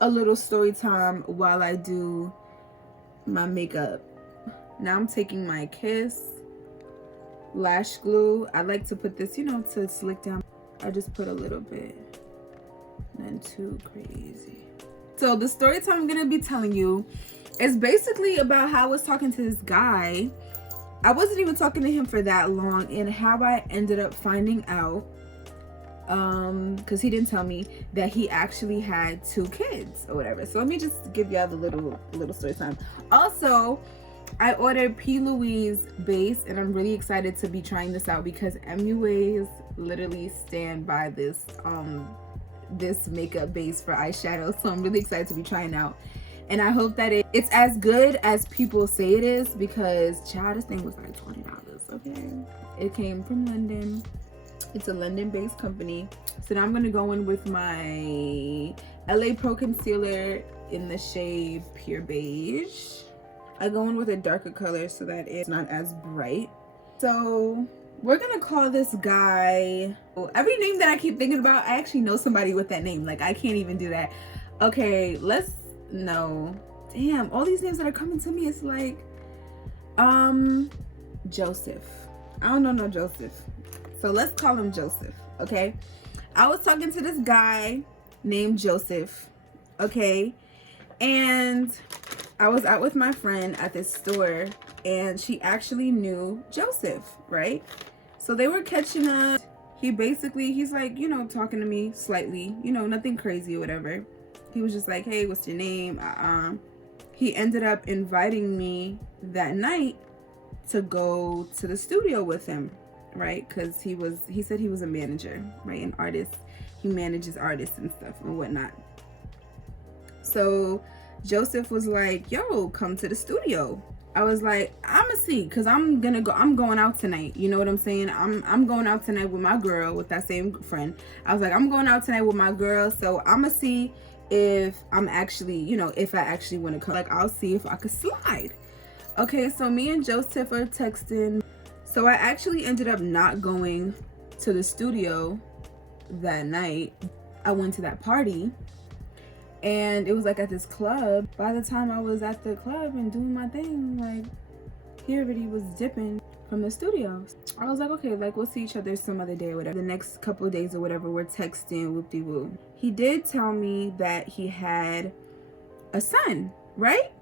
a little story time while I do my makeup. Now I'm taking my Kiss lash glue. I like to put this, you know, to slick down. I just put a little bit, nothing too crazy. So the story time I'm gonna be telling you is basically about how I was talking to this guy. I wasn't even talking to him for that long, and how I ended up finding out, because he didn't tell me, that he actually had 2 kids or whatever. So let me just give y'all the little story time. Also, I ordered P. Louise base, and I'm really excited to be trying this out because MUAs literally stand by this this makeup base for eyeshadow. So I'm really excited to be trying out, and I hope that it's as good as people say it is, because child, this thing was like $20. Okay, it came from London. It's a London-based company. So now I'm gonna go in with my LA Pro concealer in the shade Pure Beige. I go in with a darker color so that it's not as bright. So we're gonna call this guy, every name that I keep thinking about, I actually know somebody with that name. Like, I can't even do that. Okay, no. Damn, all these names that are coming to me, it's like, Joseph. I don't know no Joseph. So let's call him Joseph, okay? I was talking to this guy named Joseph, okay? And I was out with my friend at this store, and she actually knew Joseph, right? So they were catching up. He's like, you know, talking to me slightly, you know, nothing crazy or whatever. He was just like, hey, what's your name? He ended up inviting me that night to go to the studio with him, right? Because he said he was a manager, right? An artist. He manages artists and stuff and whatnot. So Joseph was like, yo, come to the studio. I was like, I'ma see, because I'm going out tonight. You know what I'm saying? I'm going out tonight with my girl, with that same friend. I was like, I'm going out tonight with my girl, so I'ma see if I'm actually, you know, if I actually want to come. Like, I'll see if I could slide. Okay, so me and Joseph are texting. So I actually ended up not going to the studio that night. I went to that party, and it was like at this club. By the time I was at the club and doing my thing, like, he already was dipping from the studio. I was like, okay, like, we'll see each other some other day or whatever. The next couple of days or whatever, we're texting, whoop-de-woo. He did tell me that he had a son, right?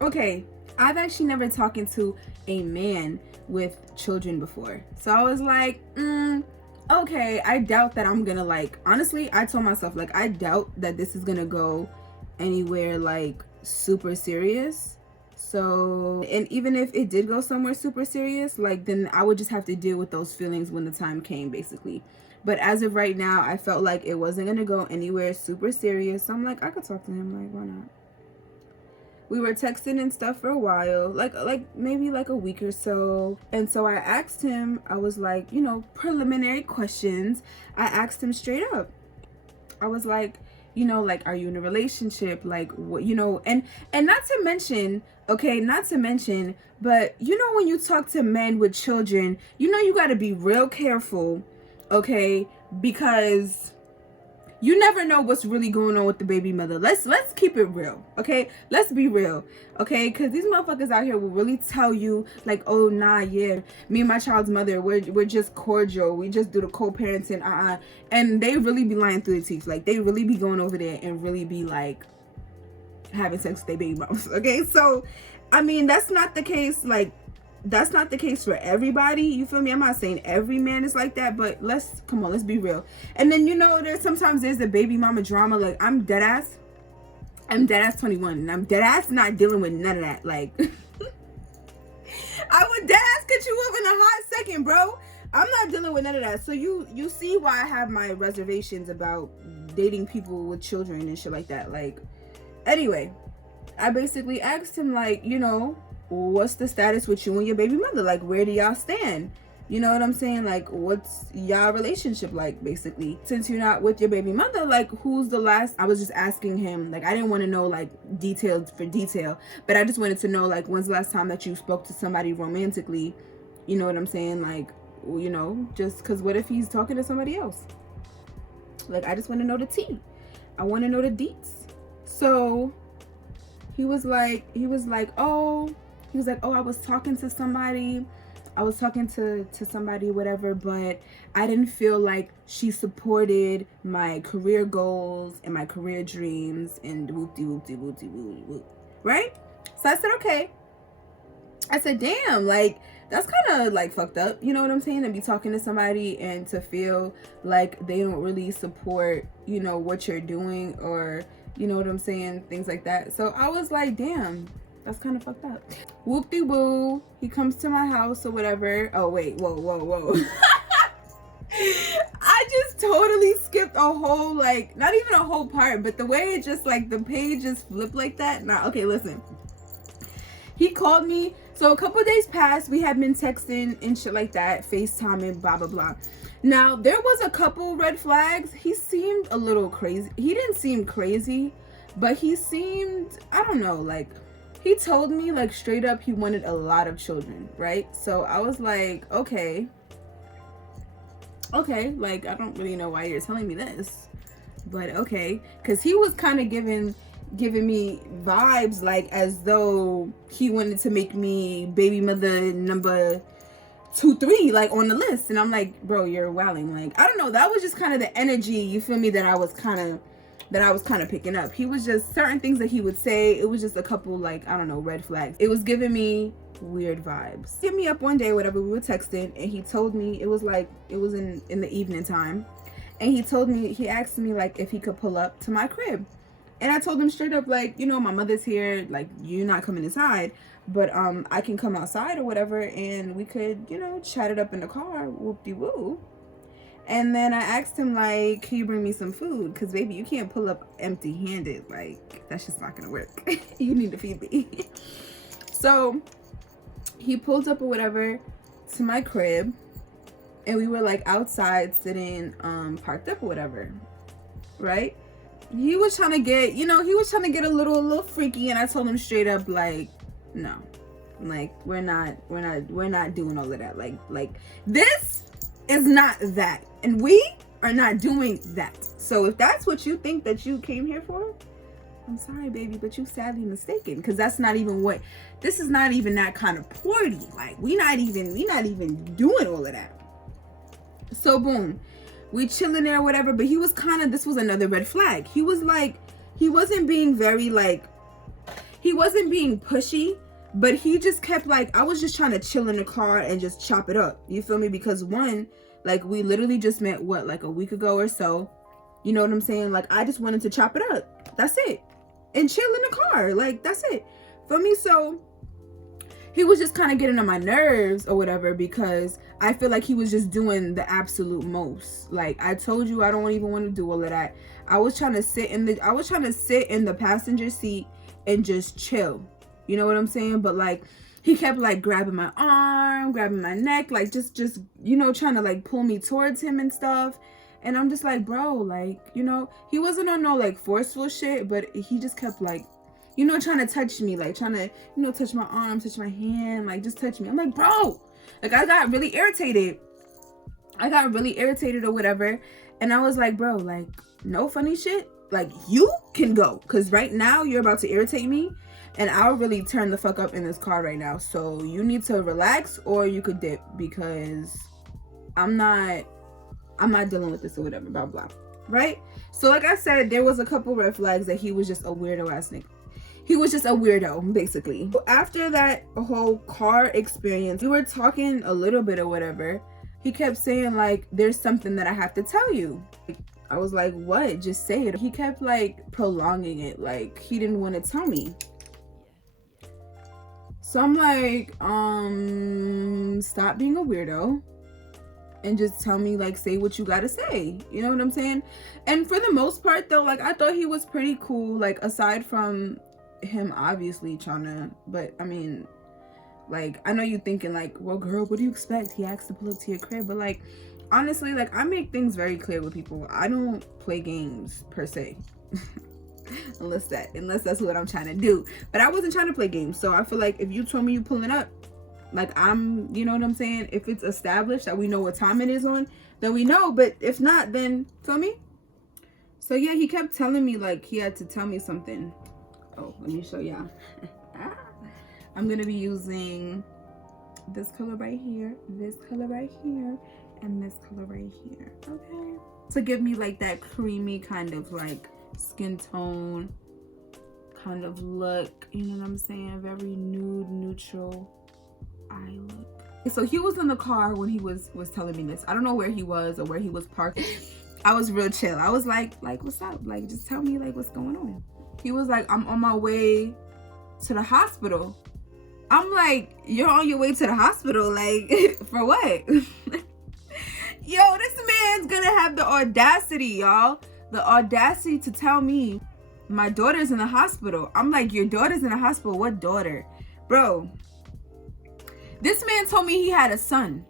Okay, I've actually never talked to a man with children before. So I was like, okay, I doubt that I'm gonna, like, honestly, I told myself, like, I doubt that this is gonna go anywhere, like, super serious. So, and even if it did go somewhere super serious, like, then I would just have to deal with those feelings when the time came, basically. But as of right now, I felt like it wasn't gonna go anywhere super serious. So I'm like, I could talk to him, like, why not? We were texting and stuff for a while, like maybe like a week or so. And so I asked him, I was like, you know, preliminary questions. I asked him straight up. I was like, you know, like, are you in a relationship? Like, what, you know, and not to mention, okay, not to mention, but you know, when you talk to men with children, you know, you got to be real careful, okay, because you never know what's really going on with the baby mother. Let's keep it real, okay? Let's be real, okay? Because these motherfuckers out here will really tell you, like, oh, nah, yeah, me and my child's mother, we're just cordial. We just do the co-parenting, and they really be lying through the teeth. Like, they really be going over there and really be, like, having sex with their baby moms, okay? So, I mean, that's not the case, like, that's not the case for everybody, you feel me? I'm not saying every man is like that, but let's be real. And then, you know, there's the baby mama drama. Like, I'm dead ass 21, and I'm dead ass not dealing with none of that. Like, I would dead ass cut you off in a hot second, bro. I'm not dealing with none of that. So you see why I have my reservations about dating people with children and shit like that. Like, anyway, I basically asked him, like, you know, what's the status with you and your baby mother? Like, where do y'all stand? You know what I'm saying? Like, what's y'all relationship like, basically? Since you're not with your baby mother, like, who's the last? I was just asking him, like, I didn't want to know, like, details for detail, but I just wanted to know, like, when's the last time that you spoke to somebody romantically? You know what I'm saying? Like, you know, just because what if he's talking to somebody else? Like, I just want to know the tea. I want to know the deets. So he was like, oh, I was talking to somebody. Whatever, but I didn't feel like she supported my career goals and my career dreams and whoop. Right? So I said, okay. I said, damn, like, that's kind of like fucked up. You know what I'm saying? To be talking to somebody and to feel like they don't really support, you know, what you're doing, or, you know what I'm saying? Things like that. So I was like, damn, that's kind of fucked up. Whoop-de-woo. He comes to my house or whatever. Oh, wait. Whoa. I just totally skipped a whole, like, not even a whole part, but the way it just, like, the page just flipped like that. Nah, okay, listen. He called me. So a couple of days passed. We had been texting and shit like that, FaceTiming, blah, blah, blah. Now, there was a couple red flags. He seemed a little crazy. He didn't seem crazy, but he seemed, I don't know, like, he told me, like, straight up he wanted a lot of children, right? So I was like, okay, like, I don't really know why you're telling me this, but okay. Because he was kind of giving me vibes like as though he wanted to make me baby mother number 2, 3, like, on the list. And I'm like, bro, you're wilding. Like, I don't know, that was just kind of the energy, you feel me, that I was kind of picking up. He was just, certain things that he would say, it was just a couple, like, I don't know, red flags. It was giving me weird vibes. Hit me up one day, whatever, we were texting, and he told me, it was in the evening time, and he asked me, like, if he could pull up to my crib. And I told him straight up, like, you know, my mother's here, like, you're not coming inside, but I can come outside or whatever, and we could, you know, chat it up in the car, whoop-de-woo. And then I asked him, like, can you bring me some food? Because, baby, you can't pull up empty-handed. Like, that's just not going to work. You need to feed me. So he pulled up or whatever to my crib, and we were, like, outside sitting, parked up or whatever, right? He was trying to get, you know, a little freaky, and I told him straight up, like, no, like, we're not doing all of that. Like this is not that, and we are not doing that. So if that's what you think that you came here for, I'm sorry, baby, but you sadly mistaken, because that's not even what, this is not even that kind of party. Like, we not even doing all of that. So boom, we chilling there or whatever, but he was kind of, this was another red flag. He was like, he wasn't being very, like, he wasn't being pushy, but he just kept, like, I was just trying to chill in the car and just chop it up. You feel me? Because one, like, we literally just met, what, like a week ago or so. You know what I'm saying? Like, I just wanted to chop it up. That's it. And chill in the car. Like, that's it. For me, so he was just kind of getting on my nerves or whatever, because I feel like he was just doing the absolute most. Like, I told you, I don't even want to do all of that. I was trying to sit in the passenger seat and just chill. You know what I'm saying? But, like, he kept, like, grabbing my arm, grabbing my neck, like, just, you know, trying to, like, pull me towards him and stuff. And I'm just like, bro, like, you know, he wasn't on no, like, forceful shit, but he just kept, like, you know, trying to touch me, like, trying to, you know, touch my arm, touch my hand, like, just touch me. I'm like, bro, like, I got really irritated or whatever. And I was like, bro, like, no funny shit. Like, you can go, because right now you're about to irritate me, and I'll really turn the fuck up in this car right now. So you need to relax, or you could dip, because I'm not dealing with this or whatever, blah, blah. Right? So like I said, there was a couple red flags that he was just a weirdo ass nigga. He was just a weirdo, basically. After that whole car experience, we were talking a little bit or whatever. He kept saying, like, there's something that I have to tell you. I was like, what? Just say it. He kept, like, prolonging it. Like, he didn't want to tell me. So I'm like, stop being a weirdo and just tell me, like, say what you gotta say. You know what I'm saying? And for the most part, though, like, I thought he was pretty cool. Like, aside from him obviously trying to, but I mean, like, I know you thinking, like, well, girl, what do you expect? He asked to pull up to your crib. But, like, honestly, like, I make things very clear with people. I don't play games per se. unless that's what I'm trying to do. But I wasn't trying to play games. So I feel like if you told me you pulling up, like, I'm, you know what I'm saying? If it's established that we know what time it is on, then we know. But if not, then, feel me? So yeah, he kept telling me like he had to tell me something. Oh, let me show y'all. I'm gonna be using this color right here, this color right here, and this color right here. Okay, to give me like that creamy kind of like skin tone kind of look, you know what I'm saying? Very nude, neutral eye look. So he was in the car when he was telling me this. I don't know where he was or where he was parked. I was real chill. I was like what's up? Like, just tell me like what's going on. He was like, I'm on my way to the hospital. I'm like, you're on your way to the hospital? Like, for what? Yo, this man's gonna have the audacity, y'all. The audacity to tell me my daughter's in the hospital. I'm like, your daughter's in the hospital? What daughter? Bro, this man told me he had a son.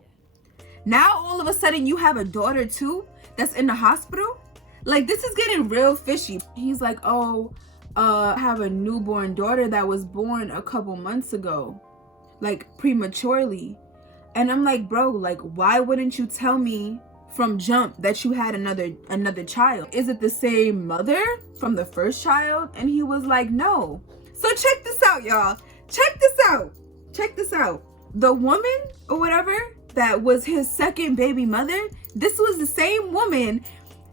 Now all of a sudden you have a daughter too that's in the hospital? Like, this is getting real fishy. He's like, oh, I have a newborn daughter that was born a couple months ago, like prematurely. And I'm like, bro, like, why wouldn't you tell me from jump that you had another child? Is it the same mother from the first child? And he was like, no. So check this out, y'all. Check this out. Check this out. The woman or whatever that was his second baby mother, this was the same woman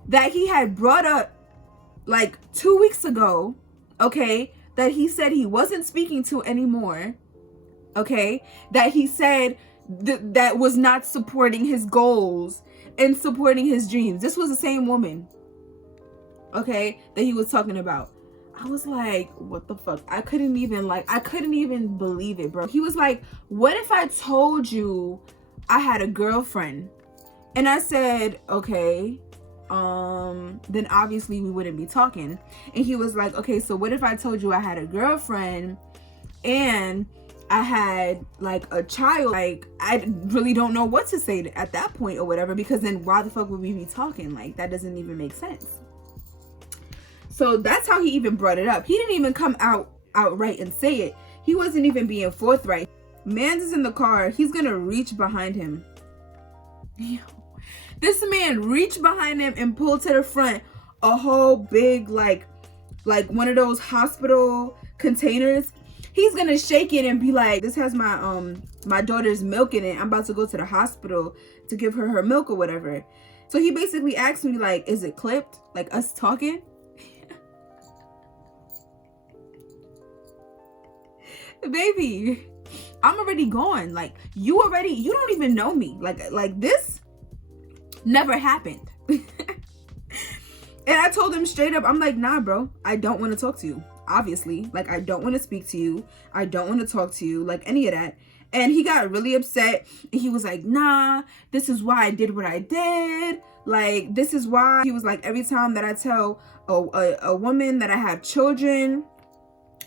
that he had brought up like 2 weeks ago, okay, that he said he wasn't speaking to anymore, okay, that he said that was not supporting his goals and supporting his dreams. This was the same woman, okay, that he was talking about. I was like, what the fuck? I couldn't even believe it, bro. He was like, what if I told you I had a girlfriend? And I said, okay, then obviously we wouldn't be talking. And he was like, okay, so what if I told you I had a girlfriend and I had like a child? Like, I really don't know what to say at that point or whatever, because then why the fuck would we be talking? Like, that doesn't even make sense. So that's how he even brought it up. He didn't even come outright and say it. He wasn't even being forthright. Mans is in the car. He's gonna reach behind him. This man reached behind him and pulled to the front a whole big like one of those hospital containers. He's gonna shake it and be like, this has my daughter's milk in it. I'm about to go to the hospital to give her milk or whatever. So he basically asked me like, is it clipped? Like us talking? Baby, I'm already gone. Like, you don't even know me. Like this never happened. And I told him straight up, I'm like, nah, bro, I don't want to talk to you. Obviously, like, I don't want to speak to you. I don't want to talk to you, like any of that. And he got really upset. And he was like, nah, this is why I did what I did. Like, this is why. He was like, every time that I tell a woman that I have children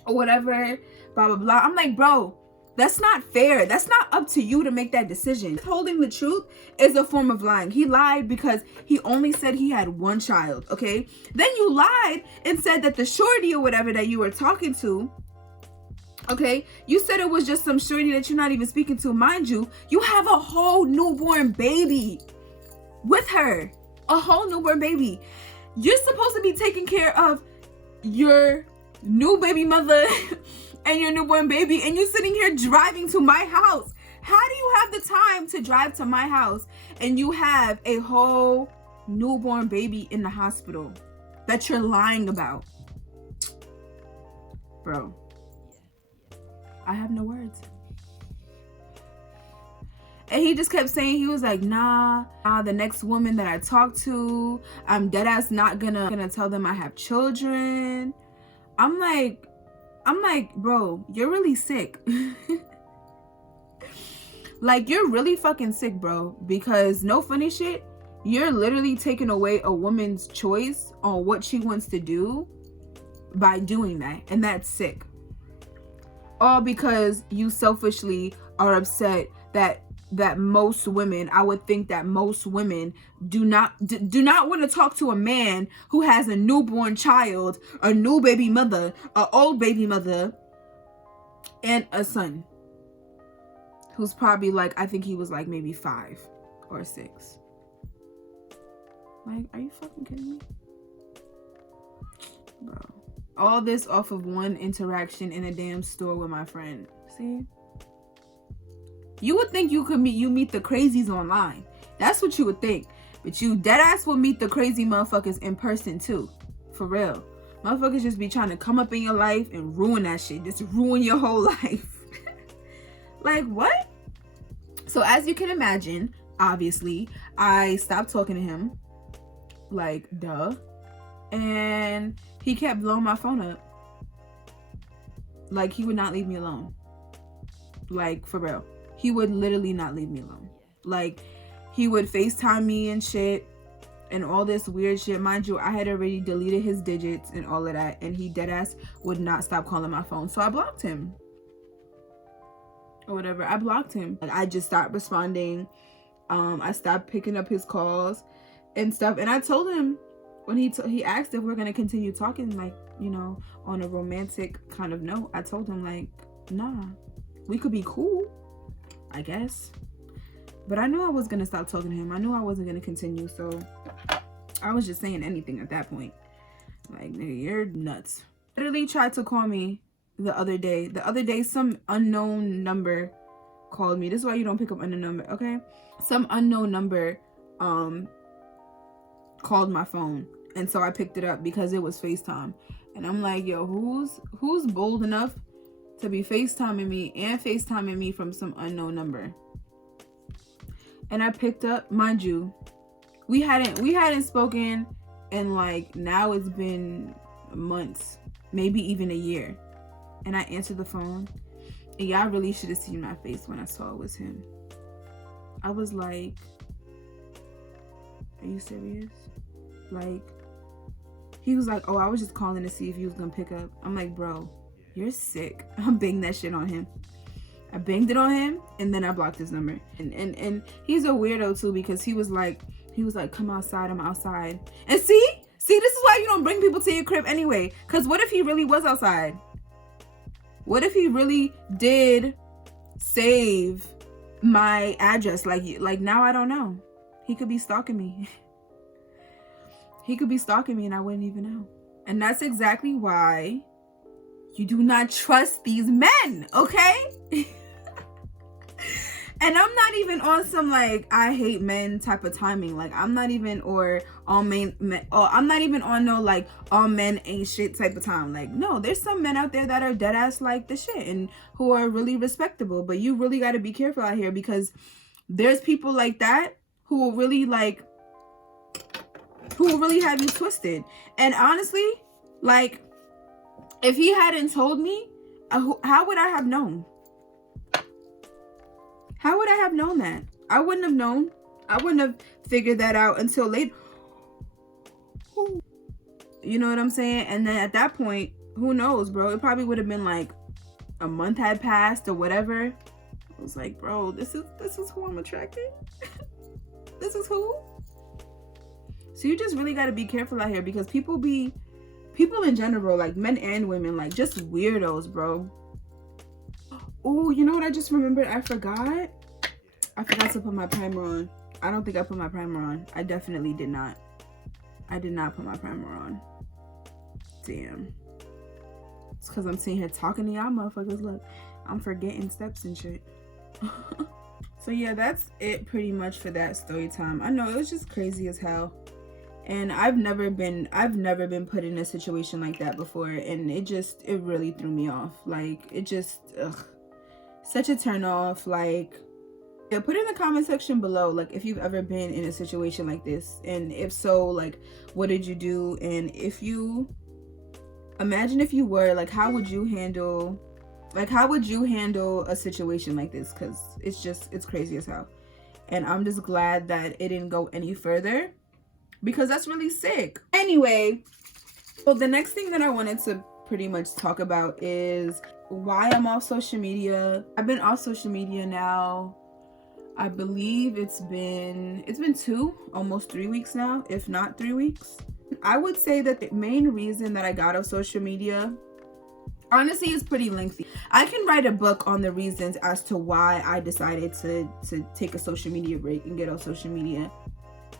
or whatever, blah, blah, blah. I'm like, bro, that's not fair. That's not up to you to make that decision. Holding the truth is a form of lying. He lied because he only said he had one child, okay? Then you lied and said that the shorty or whatever that you were talking to, okay, you said it was just some shorty that you're not even speaking to. Mind you, you have a whole newborn baby with her. A whole newborn baby. You're supposed to be taking care of your new baby mother and your newborn baby, and you're sitting here driving to my house. How do you have the time to drive to my house and you have a whole newborn baby in the hospital that you're lying about? Bro, I have no words. And he just kept saying, he was like, nah, the next woman that I talk to, I'm dead ass not gonna tell them I have children. I'm like, bro, you're really sick. Like, you're really fucking sick, bro. Because no funny shit, you're literally taking away a woman's choice on what she wants to do by doing that. And that's sick. All because you selfishly are upset that most women, I would think that most women do not want to talk to a man who has a newborn child, a new baby mother, an old baby mother, and a son who's probably like, I think he was like maybe 5 or 6. Like, are you fucking kidding me? Bro. All this off of one interaction in a damn store with my friend. See? You would think you meet the crazies online. That's what you would think. But you deadass will meet the crazy motherfuckers in person too. For real. Motherfuckers just be trying to come up in your life and ruin that shit. Just ruin your whole life. Like, what? So as you can imagine, obviously, I stopped talking to him. Like, duh. And he kept blowing my phone up. Like, he would not leave me alone. Like, for real. He would literally not leave me alone. Like, he would FaceTime me and shit and all this weird shit. Mind you, I had already deleted his digits and all of that, and he deadass would not stop calling my phone. So I blocked him. Or whatever. I blocked him. Like, I just stopped responding. I stopped picking up his calls and stuff. And I told him when he asked if we're gonna continue talking, like, you know, on a romantic kind of note, I told him, like, nah, we could be cool, I guess. But I knew I was gonna stop talking to him. I knew I wasn't gonna continue, so I was just saying anything at that point. Like, nigga, you're nuts. Literally tried to call me the other day. Some unknown number called me. This is why you don't pick up unknown number, okay? Some unknown number called my phone, and so I picked it up because it was FaceTime. And I'm like, yo, who's bold enough to be FaceTiming me from some unknown number? And I picked up, mind you, we hadn't spoken in, like, now it's been months, maybe even a year. And I answered the phone, and y'all really should have seen my face when I saw it was him. I was like, are you serious? Like, he was like, oh, I was just calling to see if you was gonna pick up. I'm like, bro, you're sick. I'm banging that shit on him. I banged it on him, and then I blocked his number. And he's a weirdo too, because he was like, come outside, I'm outside. And see, this is why you don't bring people to your crib anyway. Because what if he really was outside? What if he really did save my address? Like now I don't know. He could be stalking me. He could be stalking me and I wouldn't even know. And that's exactly why you do not trust these men, okay? And I'm not even on some, like, I hate men type of timing. Like, I'm not even, or all men, or I'm not even on no, like, all men ain't shit type of time. Like, no, there's some men out there that are dead ass like the shit and who are really respectable. But you really got to be careful out here, because there's people like that who will really, like, who will really have you twisted. And honestly, like, if he hadn't told me, how would I have known? How would I have known that? I wouldn't have known. I wouldn't have figured that out until later. You know what I'm saying? And then at that point, who knows, bro? It probably would have been like a month had passed or whatever. I was like, bro, this is who I'm attracting. This is who. So you just really got to be careful out here, because people in general, like men and women, like just weirdos, bro. Oh, you know what I just remembered? I forgot to put my primer on. I don't think I put my primer on. I definitely did not. I did not put my primer on. Damn. It's because I'm sitting here talking to y'all motherfuckers. Look, I'm forgetting steps and shit. So yeah, that's it pretty much for that story time. I know it was just crazy as hell. And I've never been put in a situation like that before, and it really threw me off. Like, it just, such a turn off. Like, yeah, put in the comment section below, like, if you've ever been in a situation like this, and if so, like, what did you do? And imagine if you were, like, how would you handle a situation like this? Because it's crazy as hell. And I'm just glad that it didn't go any further, because that's really sick. Anyway, well, the next thing that I wanted to pretty much talk about is why I'm off social media. I've been off social media now, I believe it's been almost 3 weeks now, if not 3 weeks. I would say that the main reason that I got off social media, honestly, is pretty lengthy. I can write a book on the reasons as to why I decided to take a social media break and get off social media.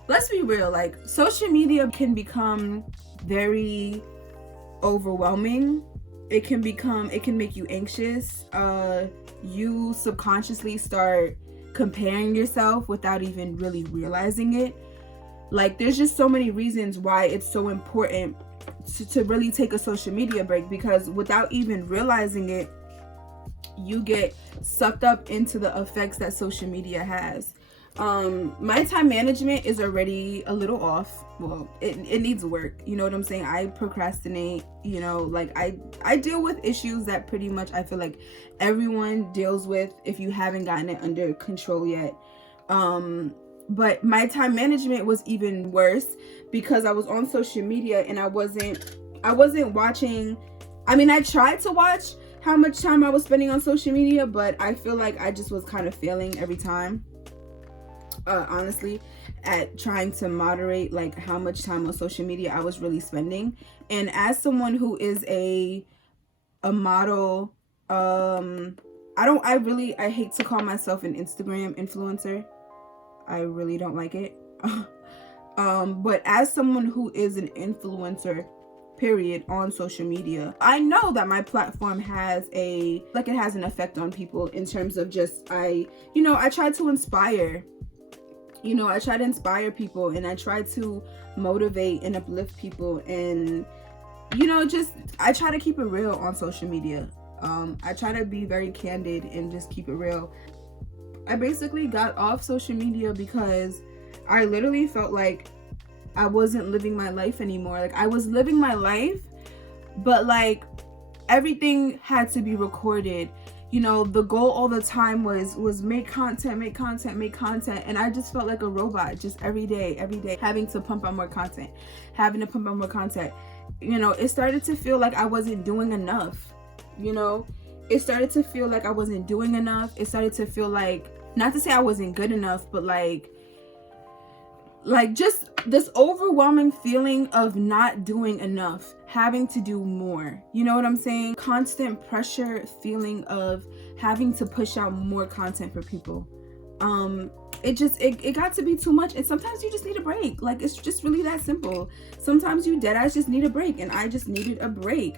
Let's be real, like, social media can become very overwhelming. It can make you anxious. You subconsciously start comparing yourself without even really realizing it. Like, there's just so many reasons why it's so important to really take a social media break, because without even realizing it, you get sucked up into the effects that social media has. My time management is already a little off. Well, it needs work, you know what I'm saying? I procrastinate, you know, like I deal with issues that pretty much I feel like everyone deals with if you haven't gotten it under control yet. But my time management was even worse because I was on social media and I wasn't watching. I mean, I tried to watch how much time I was spending on social media, but I feel like I just was kind of failing every time, honestly, at trying to moderate like how much time on social media I was really spending. And as someone who is a model, I hate to call myself an Instagram influencer. I really don't like it. But as someone who is an influencer, period, on social media, I know that my platform has it has an effect on people in terms of just, I try to inspire. I try to inspire people, and I try to motivate and uplift people, and I try to keep it real on social media. I try to be very candid and just keep it real. I basically got off social media because I literally felt like I wasn't living my life anymore. Like, I was living my life, but like everything had to be recorded. The goal all the time was make content. And I just felt like a robot, just every day, having to pump out more content. It started to feel like I wasn't doing enough. It started to feel like I wasn't doing enough. It started to feel like, not to say I wasn't good enough, but like just this overwhelming feeling of not doing enough, having to do more. You know what I'm saying? Constant pressure, feeling of having to push out more content for people. It got to be too much, and sometimes you just need a break. Like, it's just really that simple. Sometimes you deadass just need a break, and I just needed a break.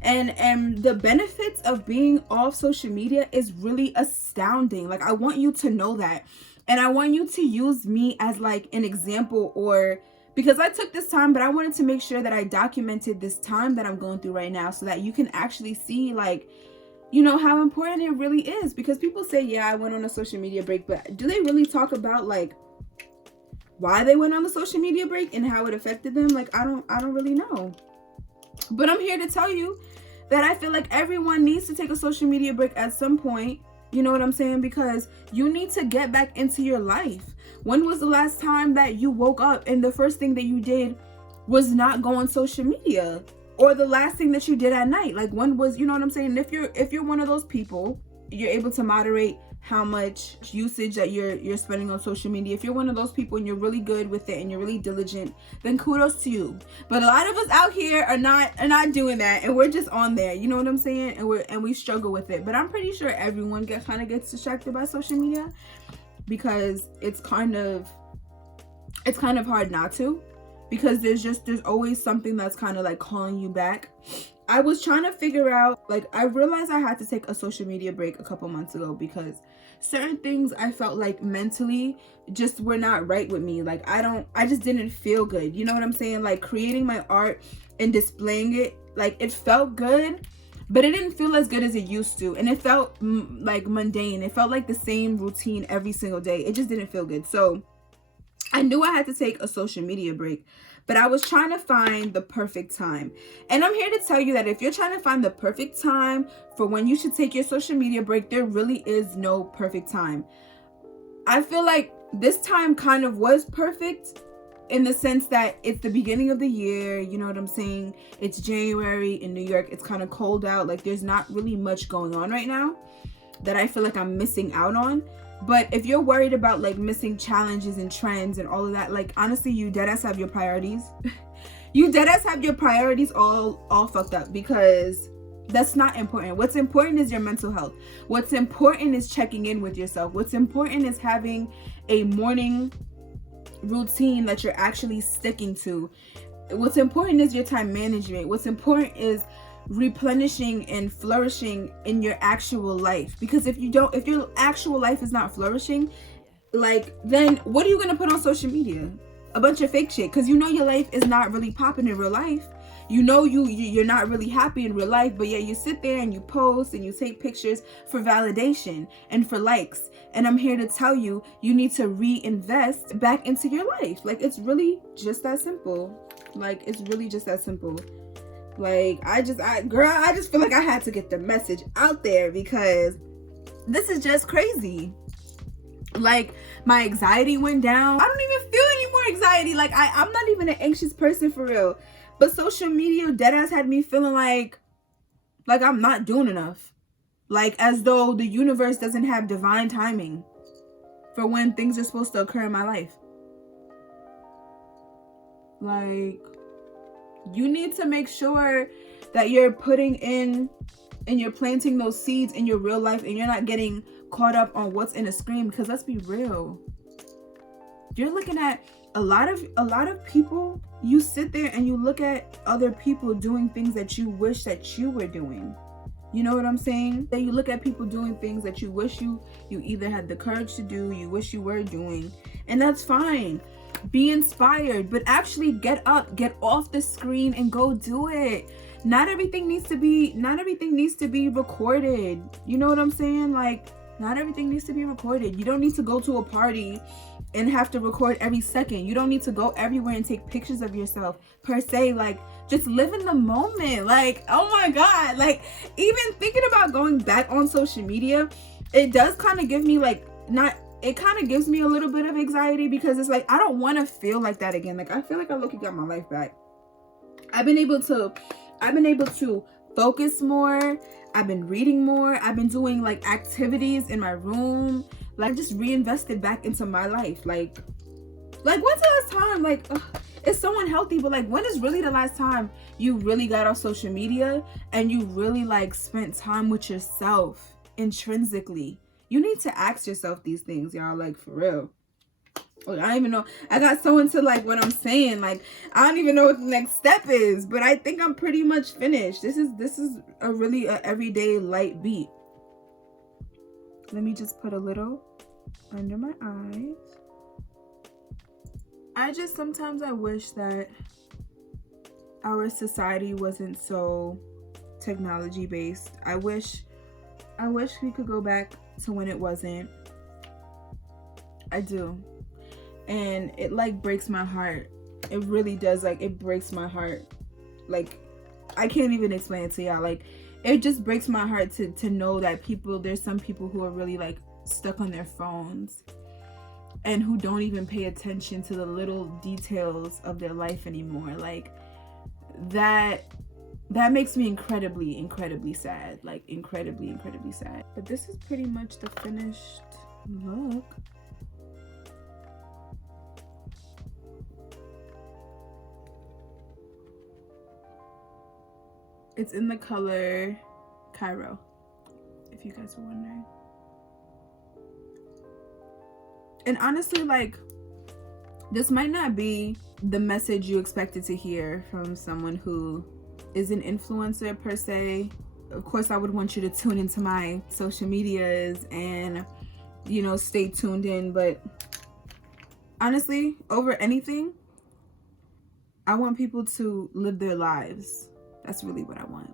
And the benefits of being off social media is really astounding. Like, I want you to know that. And I want you to use me as like an example, or because I took this time, but I wanted to make sure that I documented this time that I'm going through right now, so that you can actually see, like, how important it really is. Because people say, yeah, I went on a social media break, but do they really talk about like why they went on the social media break and how it affected them? Like, I don't really know. But I'm here to tell you that I feel like everyone needs to take a social media break at some point. You know what I'm saying? Because you need to get back into your life. When was the last time that you woke up and the first thing that you did was not go on social media? Or the last thing that you did at night? Like, when was, you know what I'm saying? If you're one of those people, you're able to moderate how much usage that you're spending on social media. If you're one of those people and you're really good with it and you're really diligent, then kudos to you. But a lot of us out here are not doing that, and we're just on there. You know what I'm saying? And we struggle with it. But I'm pretty sure everyone kind of gets distracted by social media, because it's kind of hard not to, because there's always something that's kind of like calling you back. I was trying to figure out, like, I realized I had to take a social media break a couple months ago because certain things I felt like mentally just were not right with me. Like, I just didn't feel good. You know what I'm saying? Like, creating my art and displaying it, like, it felt good, but it didn't feel as good as it used to. And it felt like mundane. It felt like the same routine every single day. It just didn't feel good. So I knew I had to take a social media break, but I was trying to find the perfect time. And I'm here to tell you that if you're trying to find the perfect time for when you should take your social media break, there really is no perfect time. I feel like this time kind of was perfect in the sense that it's the beginning of the year. You know what I'm saying? It's January in New York. It's kind of cold out. Like, there's not really much going on right now that I feel like I'm missing out on. But if you're worried about like missing challenges and trends and all of that, like, honestly, you deadass have your priorities. You deadass have your priorities all fucked up, because that's not important. What's important is your mental health. What's important is checking in with yourself. What's important is having a morning routine that you're actually sticking to. What's important is your time management. What's important is replenishing and flourishing in your actual life. Because if your actual life is not flourishing, like, then what are you gonna put on social media? A bunch of fake shit, because you know your life is not really popping in real life. You know you're not really happy in real life, but yet you sit there and you post and you take pictures for validation and for likes. And I'm here to tell you, you need to reinvest back into your life. Like, it's really just that simple. Like, it's really just that simple. Like, I just feel like I had to get the message out there, because this is just crazy. Like, my anxiety went down. I don't even feel any more anxiety. Like, I'm not even an anxious person for real. But social media deadass had me feeling like I'm not doing enough. Like, as though the universe doesn't have divine timing for when things are supposed to occur in my life. Like, you need to make sure that you're putting in and you're planting those seeds in your real life, and you're not getting caught up on what's in a screen. Because let's be real, you're looking at a lot of people. You sit there and you look at other people doing things that you wish that you were doing. You know what I'm saying? That you look at people doing things that you wish you either had the courage to do, you wish you were doing, and that's fine. Be inspired, but actually get up, get off the screen and go do it. Not everything needs to be recorded. You know what I'm saying? Like, not everything needs to be recorded. You don't need to go to a party and have to record every second. You don't need to go everywhere and take pictures of yourself per se. Like, just live in the moment. Like, oh my God. Like, even thinking about going back on social media, it does kind of give me it kind of gives me a little bit of anxiety, because it's like, I don't want to feel like that again. Like, I feel like I got my life back. I've been able to focus more. I've been reading more. I've been doing like activities in my room. Like, just reinvested back into my life. Like when's the last time? Like, it's so unhealthy, but like, when is really the last time you really got off social media and you really like spent time with yourself intrinsically? You need to ask yourself these things, y'all. Like, for real. Like, I don't even know. I got so into like what I'm saying. Like, I don't even know what the next step is, but I think I'm pretty much finished. This is a really everyday light beat. Let me just put a little under my eyes. Sometimes I wish that our society wasn't so technology based. I wish we could go back to when it wasn't. I do. And it like breaks my heart. It really does. Like, it breaks my heart. Like, I can't even explain it to y'all. Like, it just breaks my heart to know that there's some people who are really like stuck on their phones and who don't even pay attention to the little details of their life anymore. Like, that makes me incredibly sad. Like, incredibly sad. But this is pretty much the finished look. It's in the color Cairo, if you guys were wondering. And honestly, like, this might not be the message you expected to hear from someone who is an influencer per se. Of course, I would want you to tune into my social medias and, you know, stay tuned in. But honestly, over anything, I want people to live their lives. That's really what I want.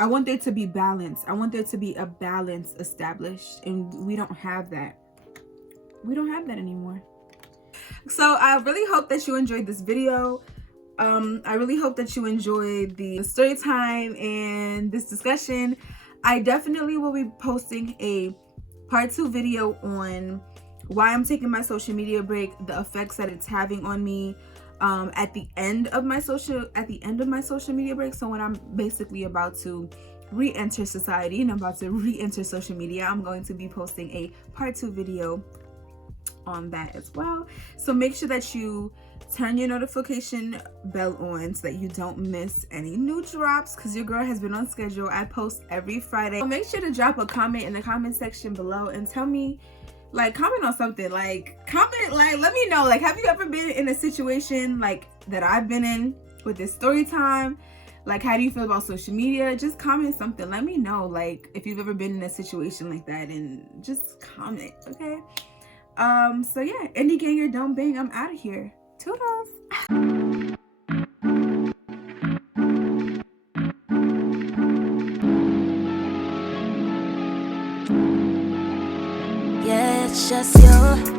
I want there to be balance. I want there to be a balance established, and we don't have that. We don't have that anymore. So I really hope that you enjoyed this video. I really hope that you enjoyed the story time and this discussion. I definitely will be posting a part 2 video on why I'm taking my social media break, the effects that it's having on me, at the end of my social media break. So when I'm basically about to re-enter society and I'm about to re-enter social media, I'm going to be posting a part 2 video on that as well. So make sure that you turn your notification bell on so that you don't miss any new drops, because your girl has been on schedule. I post every Friday. So make sure to drop a comment in the comment section below and tell me, like, comment on something. Like, comment, like, let me know, like, have you ever been in a situation like that I've been in, with this story time. Like, how do you feel about social media? Just comment something. Let me know, like, if you've ever been in a situation like that, and just comment, okay? So yeah, Indie Ganger, don't bang. I'm out of here. Toodles. Yeah, it's just you